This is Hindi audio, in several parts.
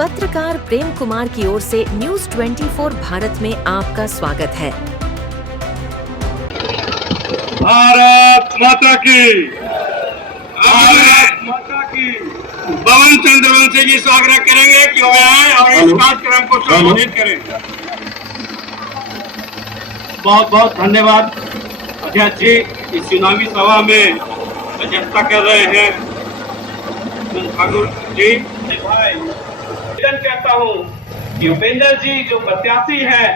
पत्रकार प्रेम कुमार की ओर से न्यूज 24 भारत में आपका स्वागत है। भारत माता की, भारत माता की। पवन चंद्र वंशी जी से आग्रह करेंगे कि वो आए और इस कार्यक्रम को संबोधित करें। बहुत बहुत धन्यवाद अध्यक्ष जी, इस चुनावी सभा में अध्यक्षता कर रहे हैं ठाकुर जी। भाई निवेदन करता हूँ कि उपेंद्र जी जो प्रत्याशी है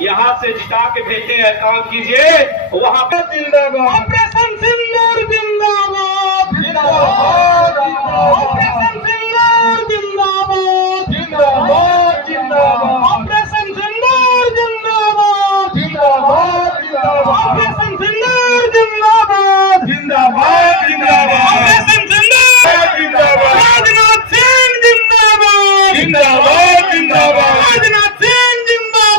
यहाँ से जिता के भेजते हैं, काम कीजिए वहाँ पर। जिंदाबाद ऑपरेशन सिंदूर, जिंदाबाद जिंदाबाद, ऑपरेशन सिंदूर जिंदाबाद जिंदाबाद जिंदाबाद, ऑपरेशन सिंदूर जिंदाबाद जिंदाबाद जिंदाबाद, ऑपरेशन सिंदूर जिंदाबाद जिंदाबाद जिंदाबाद, ऑपरेशन सिंदूर जिंदाबाद, राजनाथ सिंह जिंदाबाद जिंदाबाद जिंदाबाद, राजनाथ सिंह जिंदाबाद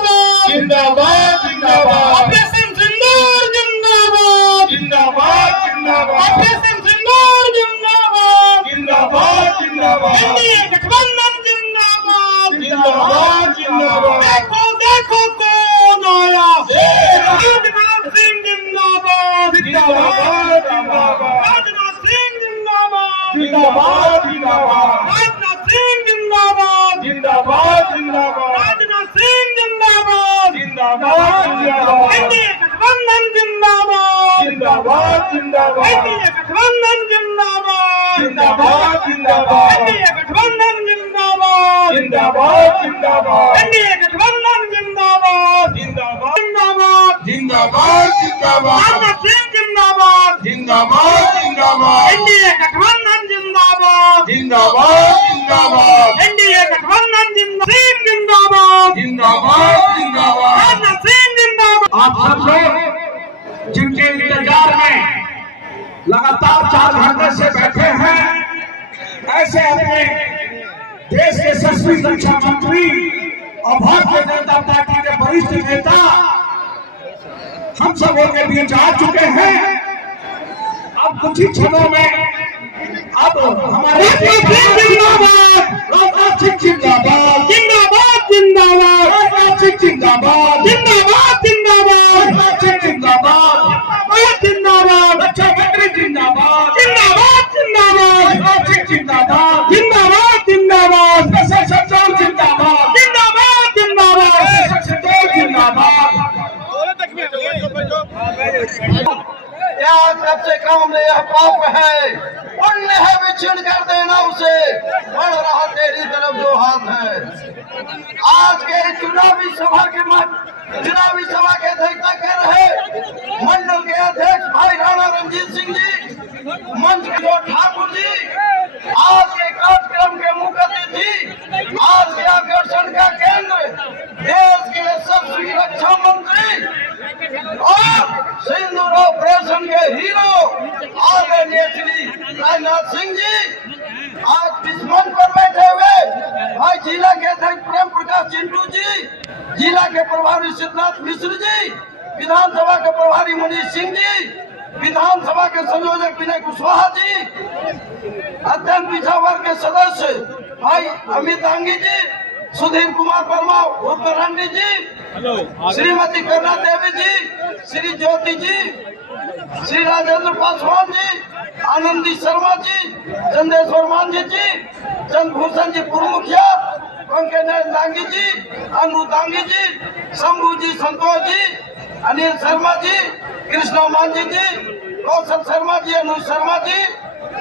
जिंदाबाद जिंदाबाद, ऑपरेशन सिंदूर जिंदाबाद जिंदाबाद जिंदाबाद, ऑपरेशन सिंदूर जिंदाबाद जिंदाबाद जिंदाबाद, एनडीए गठबंधन जिंदाबाद जिंदाबाद जिंदाबाद। देखो देखो कौन आया, राजनाथ सिंह जिंदाबाद जिंदाबाद जिंदाबाद, राजनाथ सिंह जिंदाबाद जिंदाबाद जिंदाबाद, राजनाथ सिंह जिंदाबाद जिंदाबाद जिंदाबाद, राजनाथ सिंह जिंदाबाद जिंदाबाद जिंदाबाद, एनडीए गठबंधन जिंदाबाद जिंदाबाद जिंदाबाद, एनडीए गठबंधन जिंदाबाद जिंदाबाद जिंदाबाद, एनडीए गठबंधन जिंदाबाद जिंदाबाद जिंदाबाद, एनडीए गठबंधन जिंदाबाद जिंदाबाद जिंदाबाद जिंदाबाद जिंदाबाद, राजनाथ सिंह जिंदाबाद जिंदाबाद जिंदाबाद, एनडीए गठबंधन जिंदाबाद जिंदाबाद जिंदाबाद, एनडीए गठबंधन जिंदाबाद जिंदाबाद जिंदाबाद, राजनाथ सिंह जिंदाबाद। आप सब लोग जिनके इंतजार में लगातार 4 घंटे से बैठे हैं, ऐसे अपने देश के यशस्वी रक्षा मंत्री और भारतीय जनता पार्टी के वरिष्ठ नेता हम सबों के बीच आ चुके हैं। अब कुछ ही क्षणों में अब हमारे जिंदाबाद, राजनाथ सिंह जिंदाबाद जिंदाबाद जिंदाबाद, राजनाथ सिंह जिंदाबाद जिंदाबाद जिंदाबाद, राजनाथ सिंह जिंदाबाद जिंदाबाद, रक्षा मंत्री जिंदाबाद जिंदाबाद जिंदाबाद, राजनाथ सिंह जिंदाबाद जिंदाबाद जिंदाबाद, सशस्त्र जिंदाबाद जिंदाबाद जिंदाबाद, सशस्त्र जिंदाबाद। क्या सबसे कम में यह पाप है, पुण्य है विच्छिन्न कर देना उसे, बढ़ रहा तेरी तरफ जो हाथ है। आज के चुनावी सभा के अध्यक्षता कर रहे मंडल के अध्यक्ष भाई राणा रंजीत सिंह जी, मंच के जो ठाकुर जी, आज के कार्यक्रम के मुख्य अतिथि, आज के आकर्षण का केंद्र, देश के यशस्वी रक्षा मंत्री और सिंदूर ऑपरेशन के हीरो आदरणीय श्री राजनाथ सिंह जी, आज इस मंच पर बैठे हुए भाई जिला के अध्यक्ष प्रेम प्रकाश चिंटू जी, जिला के प्रभारी सिद्धनाथ मिश्र जी, विधानसभा के प्रभारी मनीष सिंह जी, विधानसभा के संयोजक विनय कुशवाहा जी, अत्यंत पिछड़ा वर्ग के सदस्य भाई अमित आंगी जी, सुधीर कुमार वर्मा उत्तराखंडी जी, श्रीमती करुणा देवी जी, श्री ज्योति जी, श्री राजेंद्र पासवान जी, आनंदी शर्मा जी, चंदेश्वर मांझी जी, चंद्रभूषण जी पूर्व मुखिया, पंकज दांगी जी, अनु दांगी जी, शंभू जी, संतोष जी, अनिल शर्मा जी, कृष्णा मांझी जी, कौशल शर्मा जी, अनु शर्मा जी,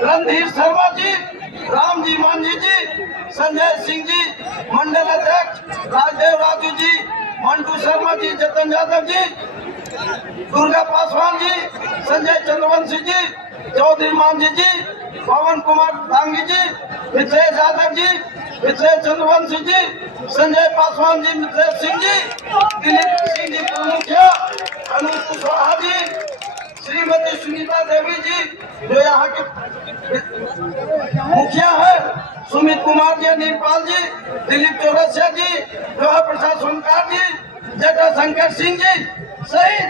रणधीर शर्मा जी, राम जी मांझी जी, संजय सिंह जी, मंडल अध्यक्ष राजदेव राजू जी, मंटू शर्मा जी, जतन यादव जी, दुर्गा पासवान जी, संजय चंद्रवंशी जी, चौधरी मांझी जी, पवन कुमार दांगी जी, मिथिलेश यादव जी, मिथिलेश चंद्रवंशी जी, संजय पासवान जी, मिथिलेश सिंह जी, दिलीप सिंह जी पूर्व मुखिया, अनूप कुशवाहा जी, श्रीमती सुनीता देवी जी जो यहाँ के मुखिया है, सुमित कुमार जी, नीरपाल जी, दिलीप चौरसिया जी जो है प्रसाद सोनकार जी, जटा शंकर सिंह जी सहित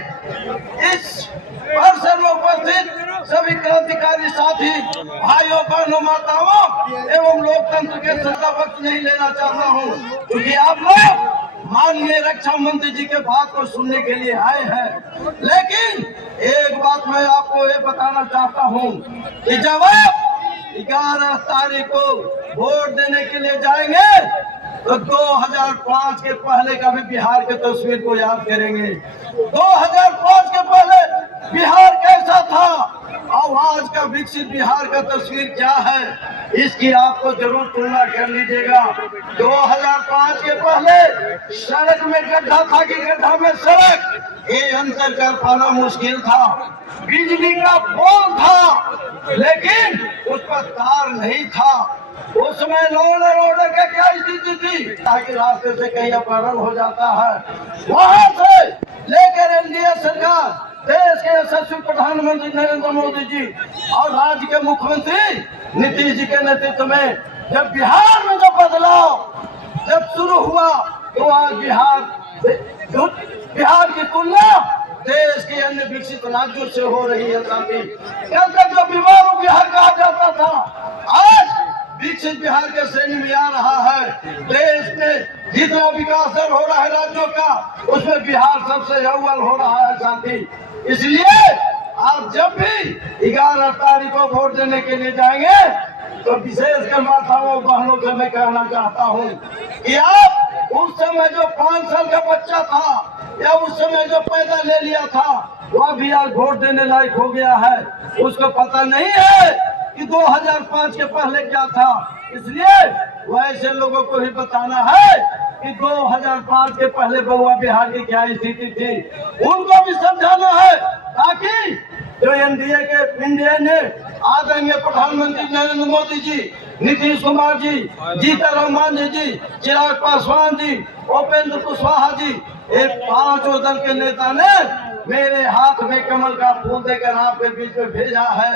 इस परिसर में उपस्थित सभी क्रांतिकारी साथी भाइयों बहनों माताओं एवं लोकतंत्र के ज्यादा वक्त नहीं लेना चाहता हूँ, क्योंकि आप लोग माननीय रक्षा मंत्री जी के बात को सुनने के लिए आए हैं। लेकिन एक बात मैं आपको ये बताना चाहता हूँ कि जब आप 11 तारीख को वोट देने के लिए जाएंगे तो 2005 के पहले का भी बिहार की तस्वीर को याद करेंगे। 2005 के पहले बिहार कैसा था और आज का विकसित बिहार का तस्वीर क्या है, इसकी आपको जरूर तुलना कर लीजिएगा। 2005 के पहले सड़क में गड्ढा था कि गड्ढा में सड़क, ये अंतर कर पाना मुश्किल था। बिजली का पोल था लेकिन उस पर तार नहीं था। उस समय लॉ एंड ऑर्डर का क्या स्थिति थी, ताकि रास्ते से कहीं अपहरण हो जाता है। वहां से लेकर एनडीए सरकार, देश के यशस्वी प्रधानमंत्री नरेंद्र मोदी जी और राज्य के मुख्यमंत्री नीतीश जी के नेतृत्व में जब बिहार में जो बदलाव जब शुरू हुआ तो आज बिहार की तुलना देश के अन्य विकसित राज्यों से हो रही है। साथी कल तक जो बीमारू बिहार कहा जाता था, आज विकसित बिहार के श्रेणी में आ रहा है। देश में जितना विकास हो रहा है राज्यों का, उसमें बिहार सबसे अव्वल हो रहा है। साथी इसलिए आप जब भी 11 तारीख को वोट देने के लिए जाएंगे तो विशेषकर माताओं बहनों से मैं कहना चाहता हूँ कि आप उस समय जो 5 साल का बच्चा था या उस समय जो पैदा ले लिया था वह भी आज वोट देने लायक हो गया है। उसको पता नहीं है कि 2005 के पहले क्या था। इसलिए वैसे लोगों को ही बताना है कि 2005 के पहले बउआ बिहार की क्या स्थिति थी, उनको भी समझाना है, ताकि जो इंडिया ने आदरणीय प्रधानमंत्री नरेंद्र मोदी जी, नीतीश कुमार जी, जीतन राम जी, चिराग पासवान जी, उपेंद्र कुशवाहा जी, ये 5 दल के नेता ने मेरे हाथ में कमल का फूल देकर आपके बीच में भेजा है।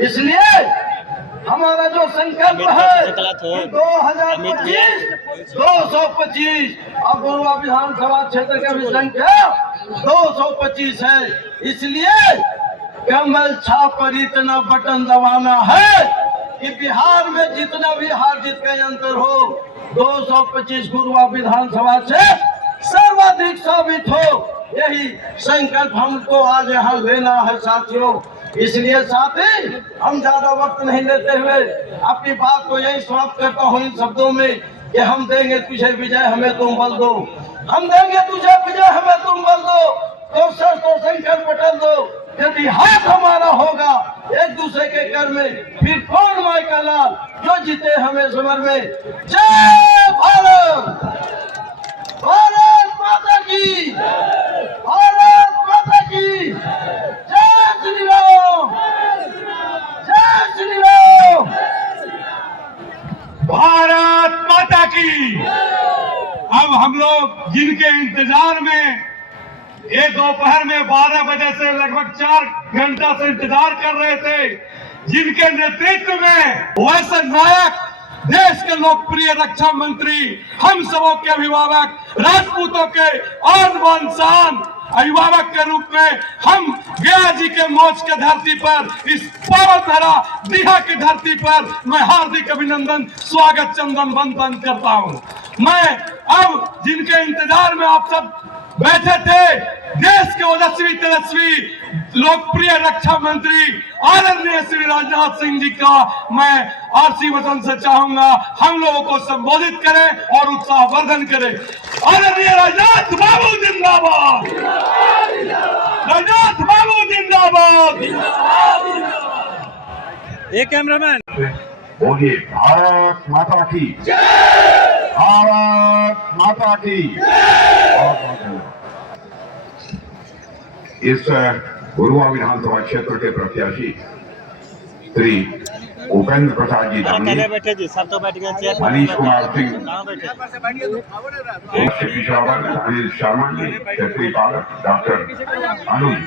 इसलिए हमारा जो संकल्प है 2025 225, अब गोरवा विधानसभा क्षेत्र की भी संख्या 225 है। इसलिए कमल छाप पर इतना बटन दबाना है कि बिहार में जितना भी हार जीत का अंतर हो 225 गोरवा विधानसभा से सर्वाधिक साबित हो, यही संकल्प हमको आज यहाँ लेना है साथियों। इसलिए साथी हम ज्यादा वक्त नहीं लेते हुए अपनी बात को यही समाप्त करता हूँ इन शब्दों में कि हम देंगे तुझे विजय हमें तुम बल दो, हम देंगे तुझे विजय हमें तुम बल दो, तो संकल्प बटन दो। यदि हाथ हमारा होगा एक दूसरे के घर में, फिर कौन माई का लाल जो जीते हमें समर में। जय भारत, भारत माता की, भारत माता की, जय श्री राम, जय श्री राम, भारत माता की। अब हम लोग जिनके इंतजार में ये दोपहर में 12 बजे से लगभग 4 घंटा से इंतजार कर रहे थे, जिनके नेतृत्व में वैसे नायक, देश के लोकप्रिय रक्षा मंत्री, हम सबों के अभिभावक, राजपूतों के आन बान शान अभिभावक के रूप में हम गया जी के मोच के धरती पर, इस पावन धरा दीघा की धरती पर मैं हार्दिक अभिनंदन, स्वागत, चंदन वंदन करता हूँ। मैं अब जिनके इंतजार में आप सब बैठे थे, देश के ओजस्वी तेजस्वी लोकप्रिय रक्षा मंत्री आदरणीय श्री राजनाथ सिंह जी का मैं आरसी वचन से चाहूंगा हम लोगों को संबोधित करें और उत्साहवर्धन करें। आदरणीय राजनाथ बाबू जिंदाबाद, राजनाथ बाबू जिंदाबाद। एक कैमरामैन बोलिए भारत माता की, भारत माता की। इस गोरवा विधानसभा क्षेत्र के प्रत्याशी श्री उपेंद्र प्रसाद जी धामी, बैठे जी, सब तो बैठ गए, मनीष कुमार सिंह, बैठे पिछड़ा वर्ग अनिल शर्मा जी, क्षेत्रीय पालक डॉक्टर अनुज,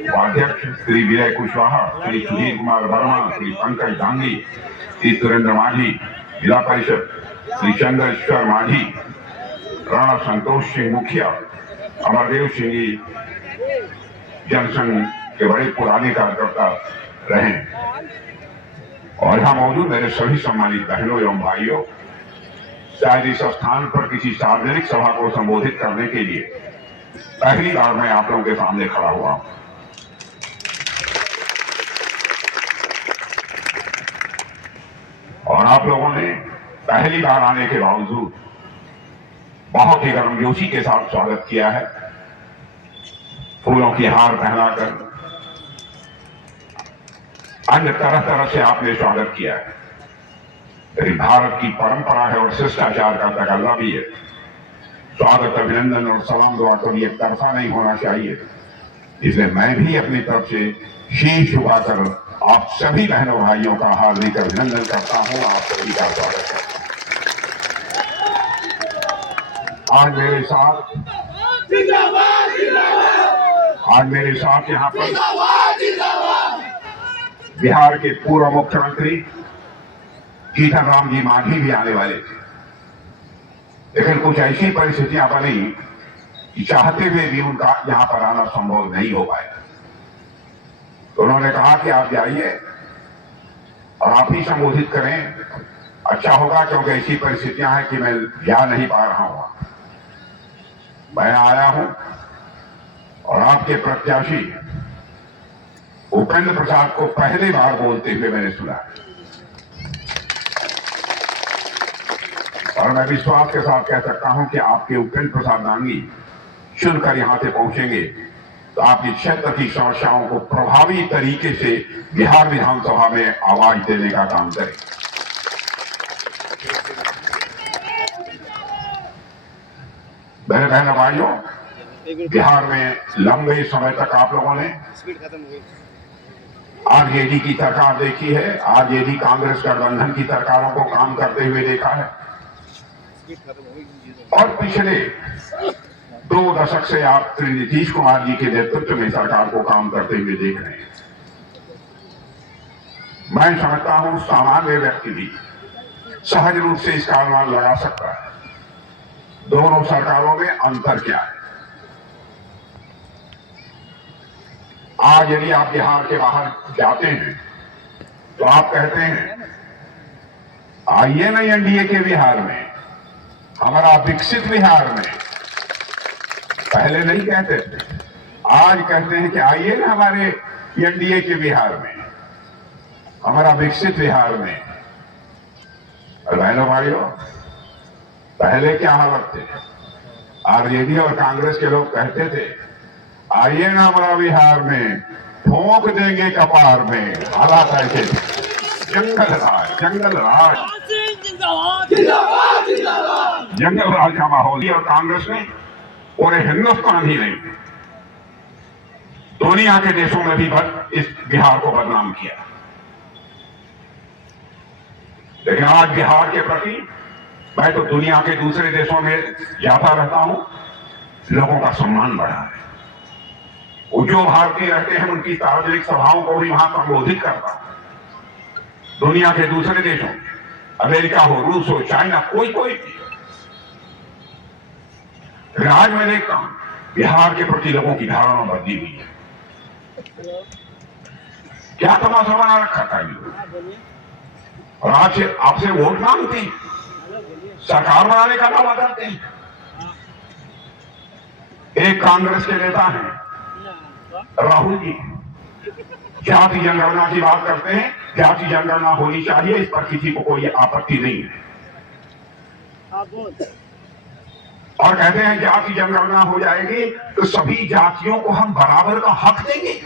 उपाध्यक्ष श्री विजय कुशवाहा, श्री सुधीर कुमार वर्मा, श्री पंकज डांगी, श्री सुरेंद्र माझी, जिला परिषद श्री चंद्रेश्वर माझी, राणा संतोष सिंह मुखिया, अमरदेव सिंह जी जनसंघ के बड़े पुराने कार्यकर्ता रहे। और यहाँ मौजूद मेरे सभी सम्मानित बहनों एवं भाइयों, शायद इस स्थान पर किसी सार्वजनिक सभा को संबोधित करने के लिए पहली बार मैं आप लोगों के सामने खड़ा हुआ हूं। और आप लोगों ने पहली बार आने के बावजूद बहुत ही गर्मजोशी के साथ स्वागत किया है। फूलों की हार पहनाकर अन्य तरह तरह से आपने स्वागत किया है। लेकिन भारत की परंपरा है और शिष्टाचार का तकाजा भी है, स्वागत, अभिनंदन और सलाम दुआ कभी एक तरफा नहीं होना चाहिए। इसलिए मैं भी अपनी तरफ से शीश झुकाकर आप सभी बहनों भाइयों का हार्दिक अभिनंदन करता हूं। आप सभी का स्वागत है। आज मेरे साथ यहाँ पर बिहार के पूर्व मुख्यमंत्री जीतन राम जी मांझी भी आने वाले थे, लेकिन कुछ ऐसी परिस्थितियां बनी कि चाहते हुए भी उनका यहां पर आना संभव नहीं हो पाया। तो उन्होंने कहा कि आप जाइए और आप ही संबोधित करें, अच्छा होगा, क्योंकि ऐसी परिस्थितियां हैं कि मैं जा नहीं पा रहा हूं। मैं आया हूं और आपके प्रत्याशी उपेंद्र प्रसाद को पहली बार बोलते हुए मैंने सुना, और मैं विश्वास के साथ कह सकता हूं कि आपके उपेंद्र प्रसाद दांगी चुनकर यहां से पहुंचेंगे तो आपकी क्षेत्र की समस्याओं को प्रभावी तरीके से बिहार विधानसभा में आवाज देने का काम करें। मेरे बहन भाइयों, बिहार में लंबे समय तक आप लोगों ने आरजेडी की सरकार देखी है, आरजेडी कांग्रेस गठबंधन की सरकारों को काम करते हुए देखा है, और पिछले 2 दशक से आप श्री नीतीश कुमार जी के नेतृत्व में सरकार को काम करते हुए देख रहे हैं। मैं समझता हूं सामान्य व्यक्ति भी सहज रूप से इसका अनुमान लगा सकता है दोनों सरकारों में अंतर क्या है। आज यदि आप बिहार के बाहर जाते हैं तो आप कहते हैं आइए ना एनडीए के बिहार में, हमारा विकसित बिहार में। पहले नहीं कहते थे, आज कहते हैं कि आइए ना हमारे एनडीए के बिहार में, हमारा विकसित बिहार में। और बहनों भाइयों, पहले क्या हालत थे, आरजेडी और कांग्रेस के लोग कहते थे आइए ना हमारा बिहार में, ठोक देंगे कपार में। हालात ऐसे थे, जंगल राज का माहौल। और कांग्रेस ने पूरे हिंदुस्तान ही नहीं, दुनिया के देशों में भी इस बिहार को बदनाम किया। लेकिन आज बिहार के प्रति, मैं तो दुनिया के दूसरे देशों में जाता रहता हूं, लोगों का सम्मान बढ़ा है। वो जो भारतीय रहते हैं उनकी सार्वजनिक सभाओं को भी वहां संबोधित करता हूं। दुनिया के दूसरे देशों, अमेरिका हो, रूस हो, चाइना, कोई भी। आज मैं देखता हूं बिहार के प्रति लोगों की धारणा बदली हुई है। क्या तमाशा बना रखा था ये लोग, और आज आपसे वोट मांगते हैं, सरकार बनाने का दावा करते हैं। एक कांग्रेस के नेता हैं राहुल जी, जाति जनगणना की बात करते हैं, जाति जनगणना होनी चाहिए, इस पर किसी को कोई आपत्ति नहीं है। और कहते हैं जाति जनगणना हो जाएगी तो सभी जातियों को हम बराबर का हक देंगे।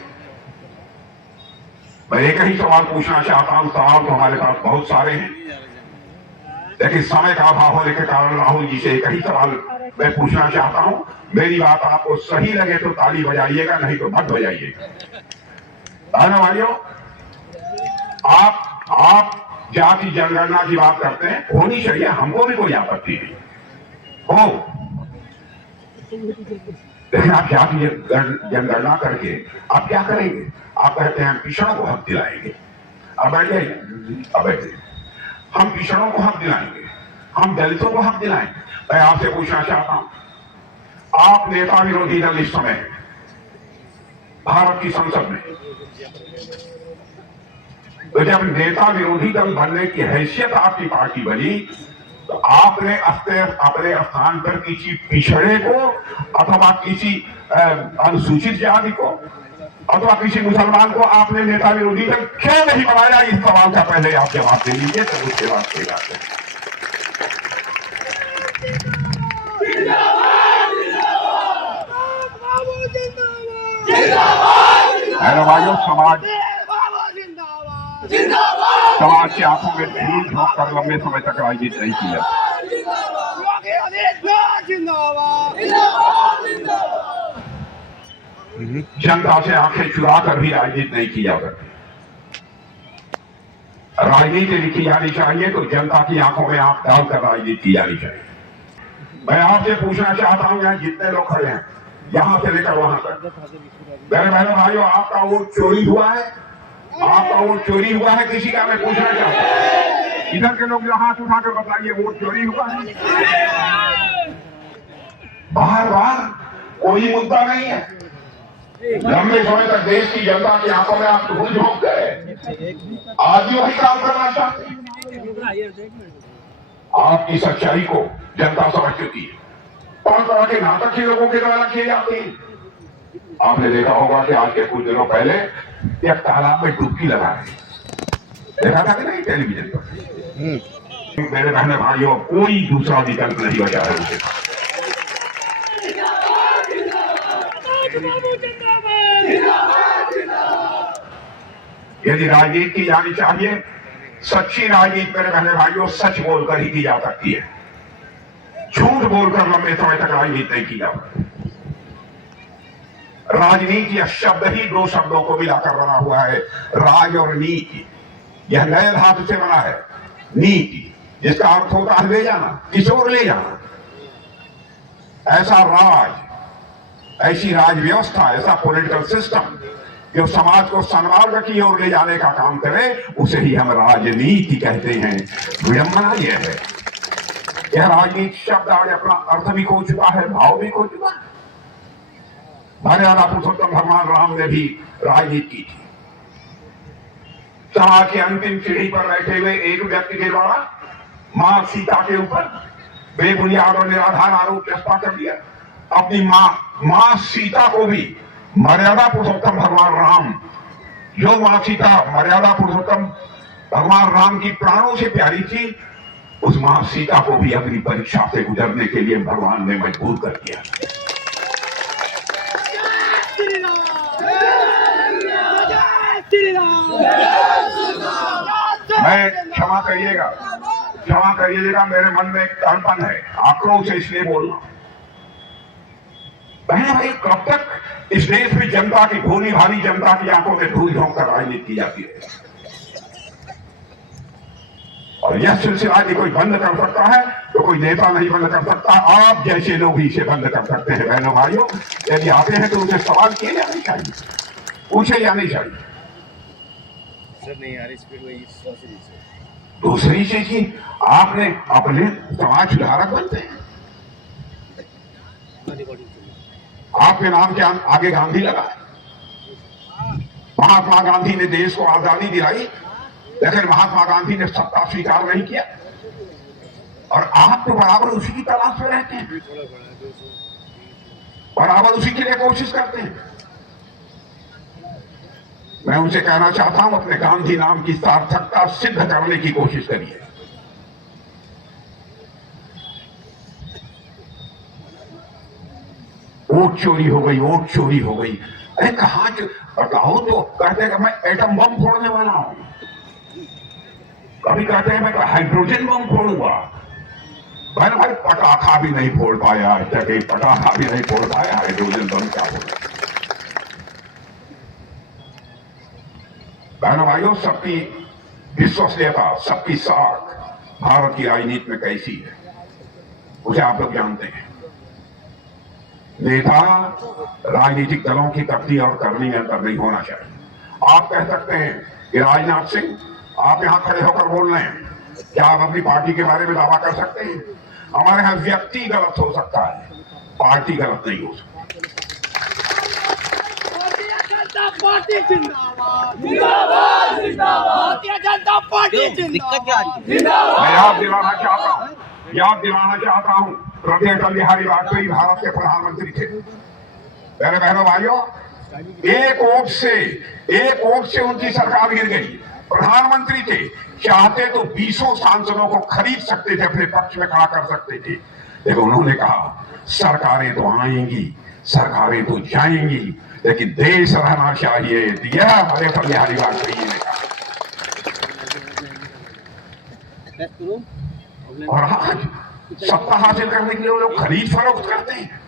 मैं एक ही सवाल पूछना चाहता हूं, सवाल तो हमारे पास बहुत सारे हैं, लेकिन समय का अभाव होने के कारण राहुल जी से एक ही सवाल मैं पूछना चाहता हूं। मेरी बात आपको सही लगे तो ताली बजाइएगा, नहीं तो मत बजाइएगा। भाइयों, आप जाति जनगणना की बात करते हैं, होनी चाहिए, हमको भी कोई आपत्ति नहीं हो, लेकिन आप जाति जनगणना करके आप क्या करेंगे? आप कहते हैं हम पिछड़ों को हक दिलाएंगे। अब बैठे, हम पिछड़ों को हक दिलाएंगे, हम दलितों को हक दिलाएंगे। मैं आपसे पूछना चाहता हूं, आप नेता विरोधी दल इस समय भारत की संसद में। तो जब नेता विरोधी दल बनने की हैसियत आपकी पार्टी बनी, तो आपने अपने स्थान पर किसी पिछड़े को अथवा किसी अनुसूचित जाति को अथवा किसी मुसलमान को आपने नेता विरोधी दल क्यों नहीं बनाया? इस सवाल का पहले आप जवाब दे लीजिए, तो उसके बाद कोई बात नहीं। भाइयों, समाज की आंखों में धूल झोंक कर लंबे समय तक राजनीति नहीं की जाती। जनता से आंखें चुरा कर भी राजनीति नहीं की जा सकती। राजनीति लिखी जानी चाहिए तो जनता की आंखों में आंख डालकर राजनीति की जानी चाहिए। मैं आपसे पूछना चाहता हूं, यहाँ जितने लोग खड़े हैं, यहां से लेकर वहां तक, मेरे बहनों भाइयों, आपका वोट चोरी हुआ है? आपका वोट चोरी हुआ है किसी का? मैं पूछना चाहता हूं, इधर के लोग जो हाथ उठाकर बताइए, वोट चोरी हुआ है? बार बार कोई मुद्दा नहीं है। लंबे समय तक देश की जनता की आंखों में आप धूल झोंक गए, आज भी वही काम करना चाहते हैं। आपकी सच्चाई को जनता समझ चुकी है। तरह के नाटक ही लोगों के द्वारा किए जाते हैं। आपने देखा होगा कि आज के कुछ दिनों पहले एक तालाब में डुबकी लगा है, देखा था कि नहीं टेलीविजन पर? मेरे बहने भाइयों, कोई दूसरा विकल्प नहीं बचा है उसे। यदि राजनीति की जानी चाहिए, सच्ची राजनीति मेरे बहने भाइयों सच बोलकर ही की जा सकती है। झूठ बोलकर लंबे समय तक राजनीति नहीं की जा सकती। राजनीति यह शब्द ही दो शब्दों को मिलाकर बना हुआ है, राज और नीति। यह नए धातु से बना है, नीति, जिसका अर्थ होता है ले जाना, किस ओर ले जाना। ऐसा राज, ऐसी राज व्यवस्था, ऐसा पॉलिटिकल सिस्टम जो समाज को सन्मार्ग की ओर ले जाने का काम करे, उसे ही हम राजनीति कहते हैं। विडंबना यह है, यह राजनीति शब्द आज अपना अर्थ भी खो चुका है, भाव भी खो चुका है। मर्यादा पुरुषोत्तम भगवान राम ने भी राजनीति की थी। समाज की अंतिम सीढ़ी पर बैठे हुए एक व्यक्ति के द्वारा मां सीता के ऊपर बेबुनियाद और निराधार आरोप चस्पा कर दिया। अपनी मां सीता को भी मर्यादा पुरुषोत्तम भगवान राम, जो मां सीता मर्यादा पुरुषोत्तम भगवान राम की प्राणों से प्यारी थी, उस मां सीता को भी अग्नि परीक्षा से गुजरने के लिए भगवान ने मजबूर कर दिया। मैं क्षमा करिएगा, मेरे मन में एक तड़पन है, आक्रोश है, इसलिए बोल रहा हूं। बहन भाई, कब तक इस देश में जनता की, भोली भाली जनता की आंखों में धूल झोंक कर राजनीति की जाती है? और यह सिलसिला यदि कोई बंद कर सकता है तो कोई नेता नहीं बंद कर सकता। आप जैसे लोग ही इसे बंद कर सकते हैं। बहनों भाइयों, यदि आते हैं तो उनसे सवाल किए जाने चाहिए, पूछे जाने चाहिए। सर नहीं यार, स्पीड वही दूसरी चीज की, आपने अपने समाज सुधारक बनते हैं, आपके नाम के आगे गांधी लगा है। महात्मा गांधी ने देश को आजादी दिलाई, लेकिन महात्मा गांधी ने सत्ता स्वीकार नहीं किया, और आप तो बराबर उसी की तलाश में रहते हैं, बराबर उसी के लिए कोशिश करते हैं। मैं उनसे कहना चाहता हूं, अपने गांधी नाम की सार्थकता सिद्ध करने की कोशिश करिए। वोट चोरी हो गई, वोट चोरी हो गई। अरे कहां बताओ तो कहते हैं कि मैं एटम बम फोड़ने वाला हूं, कभी कहते हैं मैं हाइड्रोजन बम फोड़ूंगा। मैंने भाई पटाखा भी नहीं फोड़ पाया आज तक, एक पटाखा भी नहीं फोड़ पाया, हाइड्रोजन बम क्या फोड़ा? बहनों भाइयों, सबकी विश्वसनीयता, सबकी साख भारत की राजनीति में कैसी है, उसे आप लोग जानते हैं। नेता राजनीतिक दलों की करनी और करनी में अंतर नहीं होना चाहिए। आप कह सकते हैं कि राजनाथ सिंह, आप यहां खड़े होकर बोल रहे हैं, क्या आप अपनी पार्टी के बारे में दावा कर सकते हैं? हमारे यहां व्यक्ति गलत हो सकता है, पार्टी गलत नहीं हो सकती। पार्टी जिंदाबाद जिंदाबाद जिंदाबाद भारतीय जनता पार्टी जिंदाबाद मैं याद दिलाना चाहता हूँ श्रद्धेय अटल बिहारी वाजपेयी भारत के प्रधानमंत्री थे। मेरे बहनों भाइयों, एक वोट से उनकी सरकार गिर गई। प्रधानमंत्री थे, चाहते तो 20 सांसदों को खरीद सकते थे, अपने पक्ष में खड़ा कर सकते थे, लेकिन उन्होंने कहा सरकारें तो आएंगी, सरकारें तो जाएंगी, लेकिन देश रहना चाहिए। यह हमारे अटल बिहारी वाजपेयी ने कहा। और आज सत्ता हासिल करने के लिए वो लोग खरीद फरोख्त करते हैं,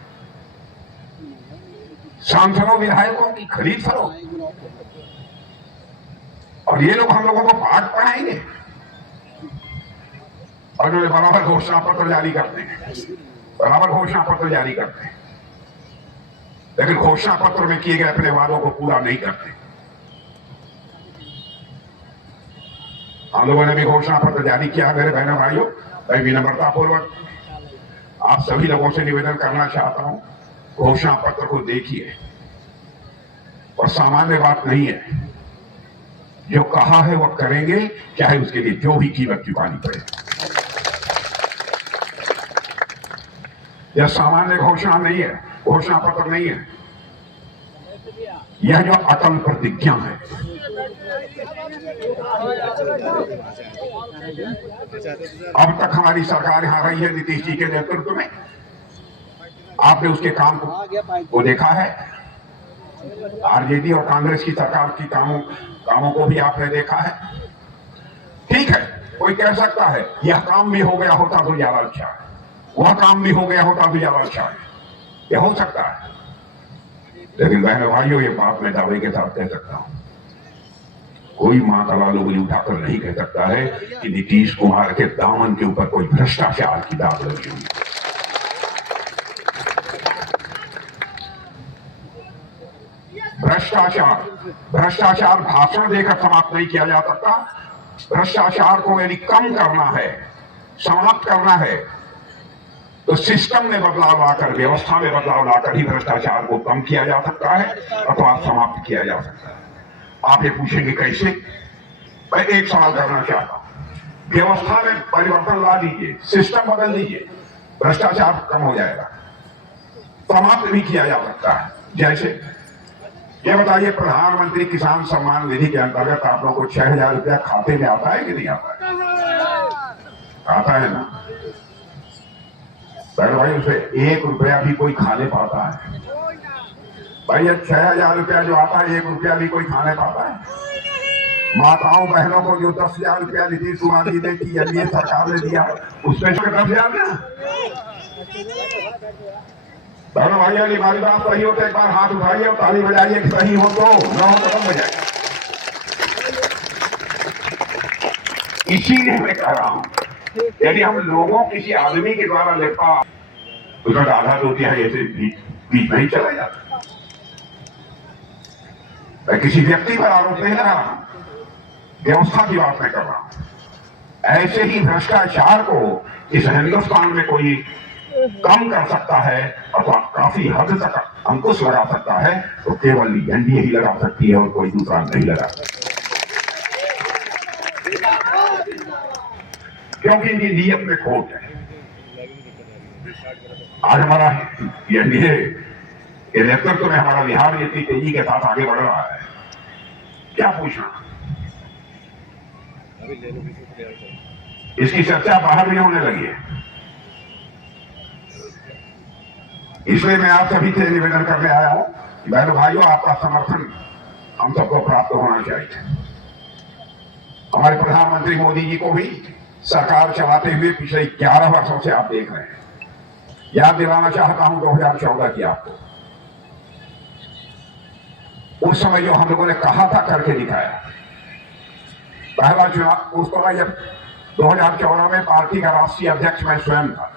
सांसदों विधायकों की खरीद फरोख्त, और ये लोग हम लोगों को पाठ पढ़ाएंगे। और जो बराबर घोषणा पत्र जारी करते हैं, बराबर घोषणा पत्र जारी करते हैं, लेकिन घोषणा पत्र में किए गए अपने वादों को पूरा नहीं करते। हम लोगों ने भी घोषणा पत्र जारी किया। मेरे बहनों भाइयों, मैं विनम्रता पूर्वक आप सभी लोगों से निवेदन करना चाहता हूं, घोषणा पत्र को देखिए, और सामान्य बात नहीं है, जो कहा है वो करेंगे, चाहे उसके लिए जो भी कीमत चुकानी पड़े। यह सामान्य घोषणा नहीं है, घोषणा पत्र नहीं है, यह जो अटल प्रतिज्ञा है। अब तक हमारी सरकार यहां रही है नीतीश जी के नेतृत्व में, आपने उसके काम को देखा है। आरजेडी और कांग्रेस की सरकार की कामों को भी आपने देखा है। ठीक है, कोई कह सकता है यह काम भी हो गया होता तो ज्यादा अच्छा है, वह काम भी हो गया होता तो ज्यादा अच्छा है, यह हो सकता है, लेकिन बहनों भाइयों, ये बात मैं दावे के साथ कह सकता हूं, कोई मां का लाल उंगली उठाकर नहीं कह सकता है कि नीतीश कुमार के दामन के ऊपर कोई भ्रष्टाचार की दाग लगी हुई। भ्रष्टाचार भाषण देकर समाप्त नहीं किया जा सकता। भ्रष्टाचार को यदि कम करना है, समाप्त करना है, तो सिस्टम में बदलाव लाकर, व्यवस्था में बदलाव लाकर ही भ्रष्टाचार को कम किया जा सकता है अथवा समाप्त किया जा सकता है। आप ये पूछेंगे कैसे? मैं एक सवाल करना चाहता हूं, व्यवस्था में परिवर्तन ला दीजिए, सिस्टम बदल दीजिए, भ्रष्टाचार कम हो जाएगा, समाप्त भी किया जा सकता है। जैसे ये बताइए, प्रधानमंत्री किसान सम्मान निधि के अंतर्गत आप लोगों को 6,000 रुपया खाते में आता है कि नहीं आता है? आता है ना भाई, उसे 1 रुपया भी कोई खाने पाता है? भाई ये 6,000 रुपया जो आता है, 1 रुपया भी कोई खाने पाता है? माताओं बहनों को जो 10,000 रुपया नीतीश कुमार जी ने की एनडीए सरकार ने दिया, उसमें से 10,000 ना बहनों भाई, यदि हमारी बात सही हो तो एक बार हाथ उठाइए और ताली बजाइए कि सही हो, तो न हो तो कम बजाइए। इसीलिए मैं कह रहा हूं, यदि हम लोगों किसी आदमी के द्वारा लेता, उसका आधा तो होती है, ऐसे बीच में ही चला जाता। मैं किसी व्यक्ति पर आरोप नहीं लगा रहा हूं, व्यवस्था की बात मैं कर रहा हूं। ऐसे ही भ्रष्टाचार को इस हिंदुस्तान में कोई कम कर सकता है अथवा काफी हद तक अंकुश लगा सकता है, तो केवल एनडीए ही लगा सकती है और कोई दूसरा नहीं लगा सकता, क्योंकि इनकी नीयत में खोट है। आज हमारा एनडीए के नेतृत्व में हमारा बिहार इतनी तेजी के साथ आगे बढ़ रहा है, क्या पूछना, इसकी चर्चा बाहर भी होने लगी है। इसलिए मैं आप सभी से निवेदन करने आया हूं कि बहनों भाइयों, आपका समर्थन हम सबको प्राप्त होना चाहिए। हमारे प्रधानमंत्री मोदी जी को भी सरकार चलाते हुए पिछले 11 वर्षों से आप देख रहे हैं। याद दिलाना चाहता हूं 2014 की आपको, उस समय जो हम लोगों ने कहा था करके दिखाया। पहला चुनाव उस समय जब 2014 में पार्टी का राष्ट्रीय अध्यक्ष मैं स्वयं था,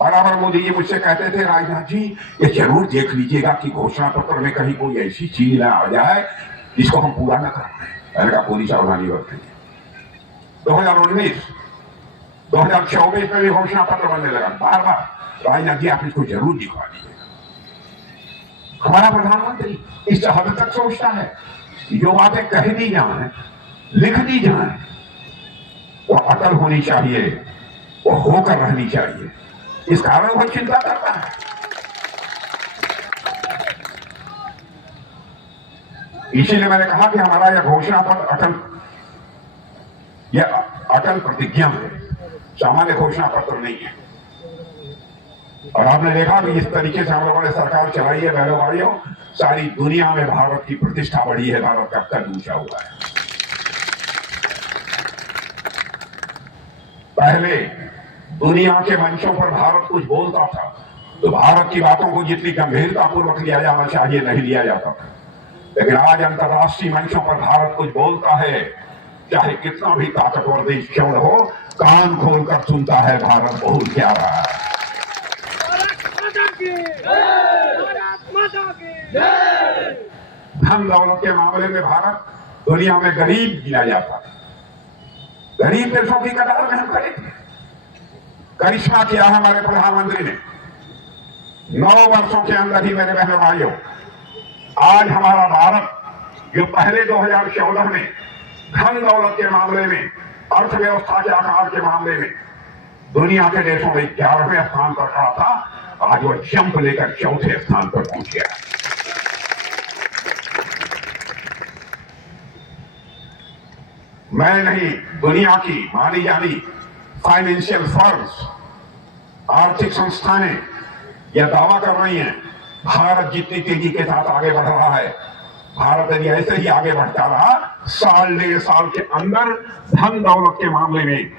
बराबर मोदी जी मुझसे कहते थे, राजनाथ जी ये जरूर देख लीजिएगा कि घोषणा पत्र में कहीं कोई ऐसी चीज ना आ जाए जिसको हम पूरा न कर पाए। मैंने कहा पूरी सावधानी बरतेंगे। 2019, 2024 में भी घोषणा पत्र बनने लगा, बार बार राजनाथ जी आप इसको जरूर दिखवा दीजिएगा। हमारा प्रधानमंत्री इस हद तक सोचता है, जो बातें कह दी जाए, लिख दी जाए, वो अटल होनी चाहिए, वो होकर रहनी चाहिए। इस कारण वो चिंता करता है। इसीलिए मैंने कहा कि हमारा यह घोषणा पत्र यह अटल प्रतिज्ञा है, सामान्य घोषणा पत्र नहीं है। और आपने देखा कि इस तरीके से हम लोगों ने सरकार चलाई है बहनों भाइयों, सारी दुनिया में भारत की प्रतिष्ठा बढ़ी है, भारत का कद ऊंचा हुआ है। पहले दुनिया के मंचों पर भारत कुछ बोलता था तो भारत की बातों को जितनी गंभीरतापूर्वक लिया जाना चाहिए नहीं लिया जाता था, लेकिन आज अंतर्राष्ट्रीय मंचों पर भारत कुछ बोलता है, चाहे कितना भी ताकतवर देश क्यों न हो, कान खोलकर सुनता है भारत बोल क्या रहा है। धन दौलत के मामले में भारत दुनिया में गरीब गिना जाता है, गरीब देशों की कतार में हम खड़े थे। करिश्मा किया हमारे प्रधानमंत्री ने 9 वर्षों के अंदर ही। मेरे बहनों भाइयों, आज हमारा भारत जो पहले 2014 में धन दौलत के मामले में, अर्थव्यवस्था के आकार के मामले में दुनिया के देशों में 11वें स्थान पर खड़ा था, आज वो जंप लेकर 4थे स्थान पर पहुंच गया। मैं नहीं, दुनिया की मानी जानी फाइनेंशियल फर्म्स, आर्थिक संस्थाएं यह दावा कर रही हैं, भारत जितनी तेजी के साथ आगे बढ़ रहा है, भारत यदि ऐसे ही आगे बढ़ता रहा, 1.5 साल के अंदर धन दौलत के मामले में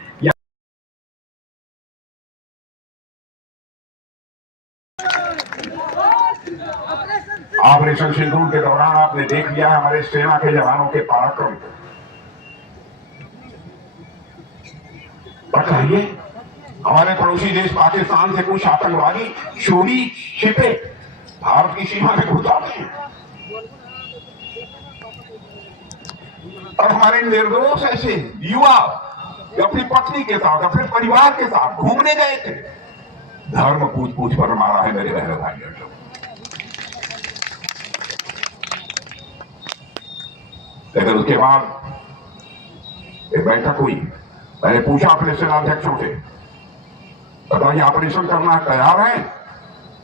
ऑपरेशन सिंदूर के दौरान आपने देख लिया हमारे सेना के जवानों के पराक्रम को। बताइए, हमारे पड़ोसी देश पाकिस्तान से कुछ आतंकवादी चोरी छिपे भारत की सीमा में घुस आते हैं, और हमारे निर्दोष ऐसे युवा जो अपनी पत्नी के साथ, अपने परिवार के साथ घूमने गए थे, धर्म पूछ पूछ पर मारा है मेरे बहनों भाइयों। लेकिन उसके बाद एक बैठक हुई, मैंने पूछा अपने सेनाध्यक्षों से, बताइए ऑपरेशन करना तैयार है?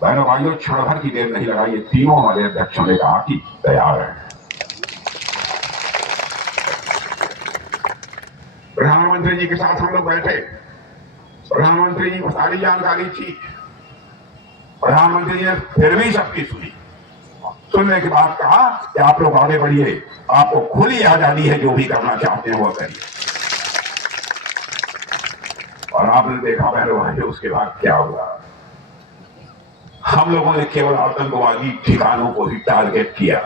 बहनों भाइयों, क्षण भर की देर नहीं लगाई, तीनों हमारे अध्यक्षों ने कहा कि तैयार है। प्रधानमंत्री जी के साथ हम लोग बैठे, प्रधानमंत्री जी को सारी जानकारी थी, प्रधानमंत्री जी ने फिर भी सबकी सुनी, सुनने के बाद कहा कि आप लोग आगे बढ़िए, आपको खुली आजादी है, जो भी करना चाहते हैं वो करिए। और आपने देखा बहनों भाइयों उसके बाद क्या हुआ। हम लोगों ने केवल आतंकवादी ठिकानों को ही टारगेट किया,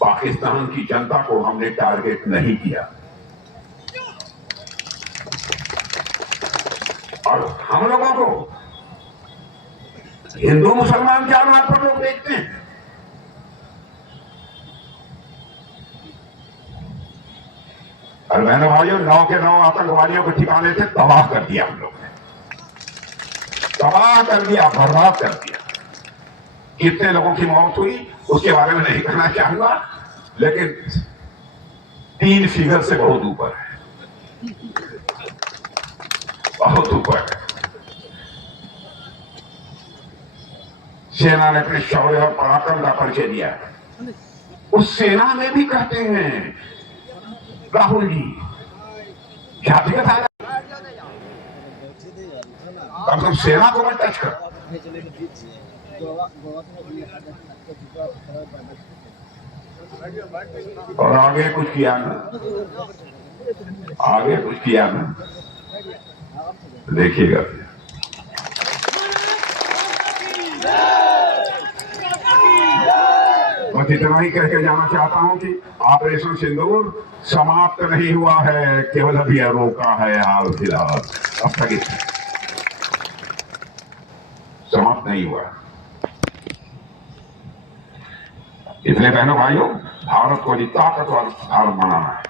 पाकिस्तान की जनता को हमने टारगेट नहीं किया। और हम लोगों को हिंदू मुसलमान के आधार पर लोग देखते हैं। और बहनों भाइयों, 9 के 9 आतंकवादियों के ठिकाने थे, तबाह कर दिया हम लोग ने, तबाह कर दिया, बर्बाद कर दिया। कितने लोगों की मौत हुई उसके बारे में नहीं कहना चाहूंगा, लेकिन 3 फिगर से बहुत ऊपर है, बहुत ऊपर है। सेना ने अपने शौर्य और पराक्रम का परिचय दिया है। उस सेना में भी कहते हैं राहुल जी, जातिगत है, कम से कम सेना को मत टच कर। और आगे कुछ किया ना, आगे कुछ किया ना, देखिएगा। बस इतना ही कह के जाना चाहता हूं कि ऑपरेशन सिंदूर समाप्त नहीं हुआ है, केवल अभी रोका है, हाल फिलहाल स्थगित है, समाप्त नहीं हुआ। इसलिए बहनों भाइयों, भारत को ताकतवर भारत बनाना है,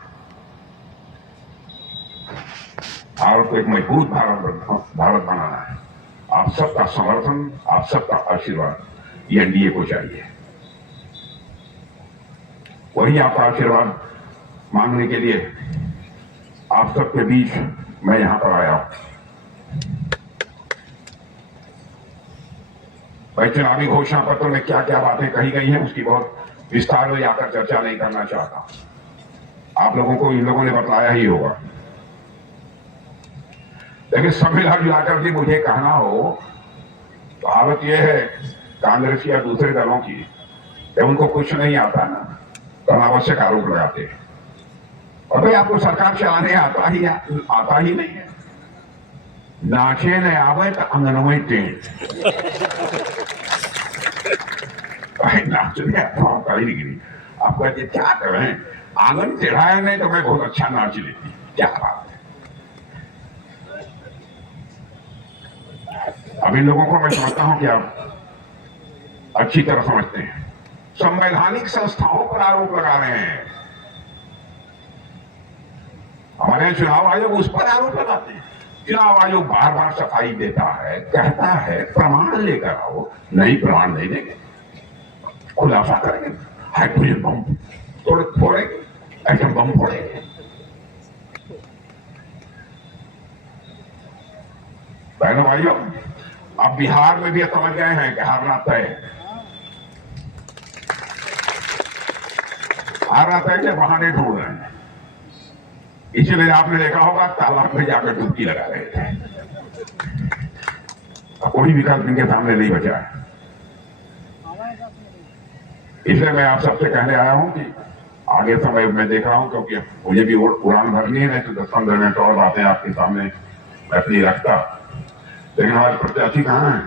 भारत को एक मजबूत भारत बनाना है। आप सबका समर्थन, आप सबका आशीर्वाद ये एनडीए को चाहिए। वही आपका आशीर्वाद मांगने के लिए आप सबके बीच मैं यहां पर आया हूं। भाई, चुनावी घोषणा पत्र में क्या क्या बातें कही गई हैं उसकी बहुत विस्तार में जाकर चर्चा नहीं करना चाहता। आप लोगों को इन लोगों ने बताया ही होगा। लेकिन सब मिलाकर के मुझे कहना हो तो हालत यह है कांग्रेस या दूसरे दलों की, जब उनको कुछ नहीं आता ना तो अनावश्यक आरोप लगाते हैं। और भाई, आपको सरकार चलाने आता ही नहीं है। नाचे न आवे तो अंगनवे टेढ़, नाचने आता ही नहीं। आप कहते क्या कर रहे हैं, आंगन टेढ़ाया नहीं तो मैं बहुत अच्छा नाच लेती। क्या बात है। अब इन लोगों को मैं समझता हूं कि आप अच्छी तरह समझते हैं। संवैधानिक संस्थाओं पर आरोप लगा रहे हैं। हमारे यहाँ चुनाव आयोग उस पर आरोप लगाते हैं। चुनाव आयोग बार बार सफाई देता है, कहता है प्रमाण लेकर आओ। नहीं, प्रमाण नहीं देंगे, खुलासा करेंगे, हाइड्रोजन बम फोड़ेंगे, एटम बम फोड़ेंगे। बहनों भाइयों, अब बिहार में भी समझ गए हैं कि हारना तय के बहाने ढूंढ रहे हैं। इसलिए आपने देखा होगा तालाब में जाकर डुबकी लगा रहे थे। कोई विकल्प इनके सामने नहीं बचा है। इसलिए मैं आप सबसे कहने आया हूं कि आगे समय में देख रहा हूं, क्योंकि मुझे भी उड़ान भरनी है, नहीं तो 10-15 मिनट और बातें आपके सामने मैं अपनी रखता। लेकिन हमारे प्रत्याशी कहाँ हैं?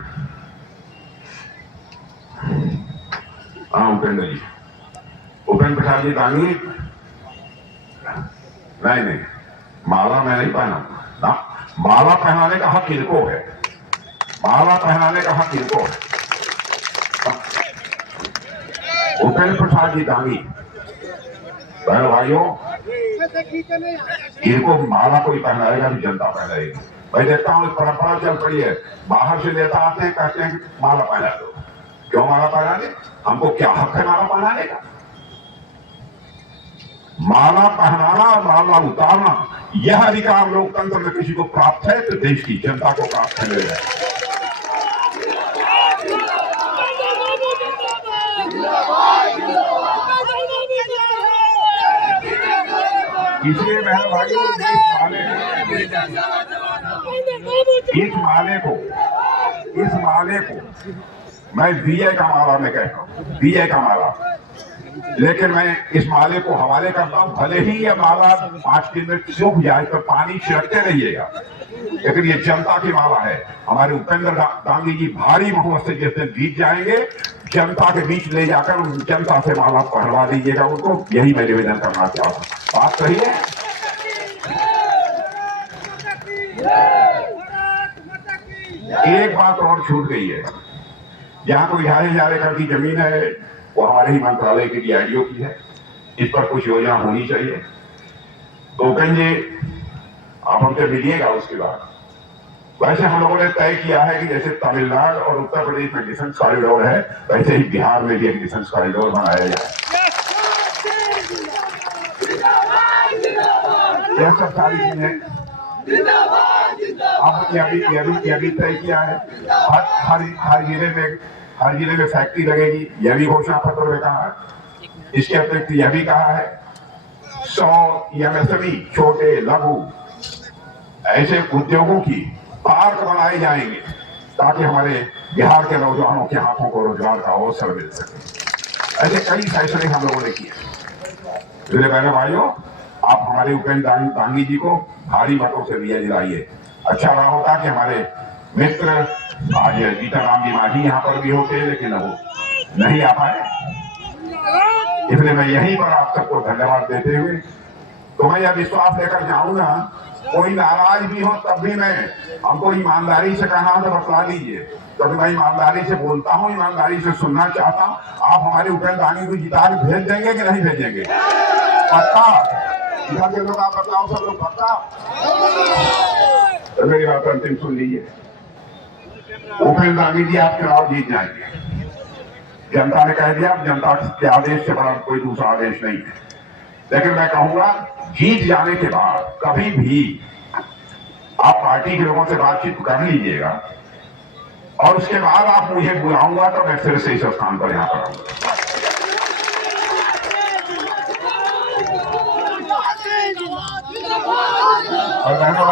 हाँ, उपेंद्र जी, उपेंद्र प्रसाद जी दांगी। नहीं, माला मैं नहीं पहना ना। माला पहनाने का हक इनको है, माला पहनाने का हक इनको है। उपेंद्र प्रसाद जी दांगी, बहन भाइयों, इनको माला कोई पहनाएगा भी जनता पहनाएगी। मैं देखता हूँ परंपरा चल पड़ी है, बाहर से नेता आते हैं, कहते हैं माला पहना दो। क्यों माला पहनाने? हमको क्या हक है माला पहनाने का? माला पहनाना और माला उतारना यह अधिकार लोकतंत्र में किसी को प्राप्त है तो देश की जनता को प्राप्त है। इसलिए बहन भाइयों, इस माले को मैं विजय का माला में कहता हूँ, विजय का माला। लेकिन मैं इस माले को हवाले करता हूं, भले ही यह माला 5 दिन में सूख जाए तो पानी छिड़कते रहिएगा, लेकिन ये जनता की माला है। हमारे उपेंद्र दांगी जी भारी बहुमत से जिस दिन जीत जाएंगे, जनता के बीच ले जाकर उन जनता से माला पहनवा दीजिएगा उनको। यही मैं निवेदन करना चाहता हूँ। बात सही है। एक बात और छूट गई है, जहां कोई 2,500 एकड़ की जमीन है वो हमारे ही मंत्रालय की डीआरडीओ की है। इस पर कुछ योजना होनी चाहिए। तो कहेंगे आप हमसे मिलिएगा। उसके बाद वैसे हम लोगों ने तय किया है कि जैसे तमिलनाडु और उत्तर प्रदेश में डिफेंस कॉरिडोर है, वैसे ही बिहार में भी एक डिफेंस कॉरिडोर बनाया जाए। यह सब सारी चीजें अब यह भी तय किया है। हर जिले में फैक्ट्री लगेगी, यह भी घोषणा पत्र में कहा है। इसके अतिरिक्त यह भी कहा है 100 एमएसएमई छोटे लघु ऐसे उद्योगों की पार्क बनाए जाएंगे ताकि हमारे बिहार के नौजवानों के हाथों को रोजगार का अवसर मिल सके। ऐसे कई फैसले हम लोगों ने किए। इसलिए बहनों भाइयों, आप हमारे उपेंद्र दांगी जी को भारी मतों से विजय दिलाइए। अच्छा रहा होता कि हमारे मित्र आज जीतनराम जी मांझी यहाँ पर भी होते, लेकिन वो नहीं आ पाए। इसलिए मैं यहीं पर आप सबको धन्यवाद देते हुए तो मैं यह विश्वास लेकर जाऊंगा, कोई नाराज भी हो तब भी मैं हमको ईमानदारी से कहना तो बतला दीजिए, क्योंकि मैं ईमानदारी से बोलता हूँ, ईमानदारी से सुनना चाहता हूँ। आप हमारे उपेंद्र दांगी को जिता के भेज देंगे कि नहीं भेजेंगे? पक्का? इधर के लोग आप बताओ, सब लोग पक्का? तो मेरी बात अंतिम सुन लीजिए। उपेंद्र दांगी जी आप चुनाव जीत जाएंगे, जनता ने कह दिया, जनता के आदेश से बड़ा कोई दूसरा आदेश नहीं है। लेकिन मैं कहूंगा, जीत जाने के बाद कभी भी आप पार्टी के लोगों से बातचीत कर लीजिएगा और उसके बाद आप मुझे बुलाऊंगा तो मैं फिर से इस स्थान पर यहां पर आऊंगा। और बहनों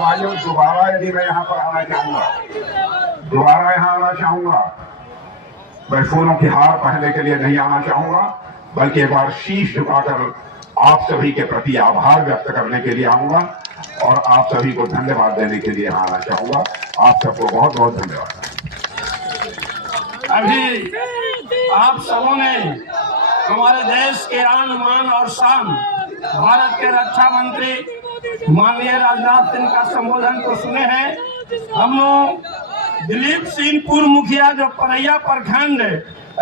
भाइयों, दोबारा यदि मैं यहाँ पर आना चाहूंगा, दोबारा यहाँ आना चाहूंगा, मैं फूलों की हार पहनने के लिए नहीं आना चाहूंगा, बल्कि एक बार शीश झुकाकर आप सभी के प्रति आभार व्यक्त करने के लिए आऊंगा और आप सभी को धन्यवाद देने के लिए आना चाहूंगा। आप सबको बहुत बहुत धन्यवाद। अभी आप सबों ने हमारे देश के आन मान और शान भारत के रक्षा मंत्री माननीय राजनाथ सिंह का संबोधन को सुने हैं। हम लोग दिलीप सिंह पूर्व मुखिया जो परैया प्रखंड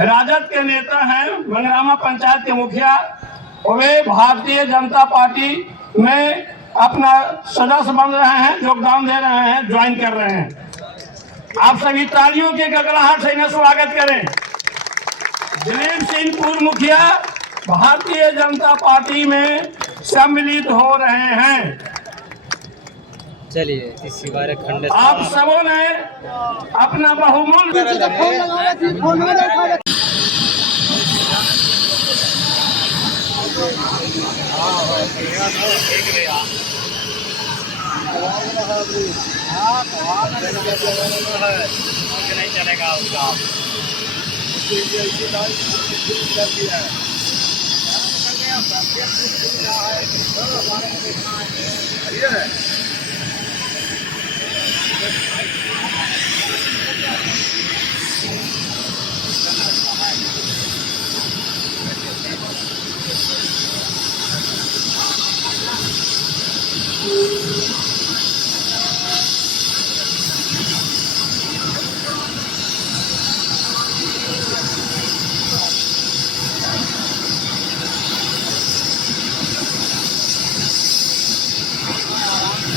राजद के नेता हैं, मंगरामा पंचायत के मुखिया, वे भारतीय जनता पार्टी में अपना सदस्य बन रहे हैं, योगदान दे रहे हैं, ज्वाइन कर रहे हैं। आप सभी तालियों के गड़गड़ाहट से इन्हें स्वागत करें। दिलीप सिंह पूर्व मुखिया भारतीय जनता पार्टी में सम्मिलित हो रहे हैं। चलिए इसी बारे खंड आप सबों ने अपना बहुमूल्य नहीं चलेगा उसका।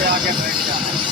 आगे बैठ जा।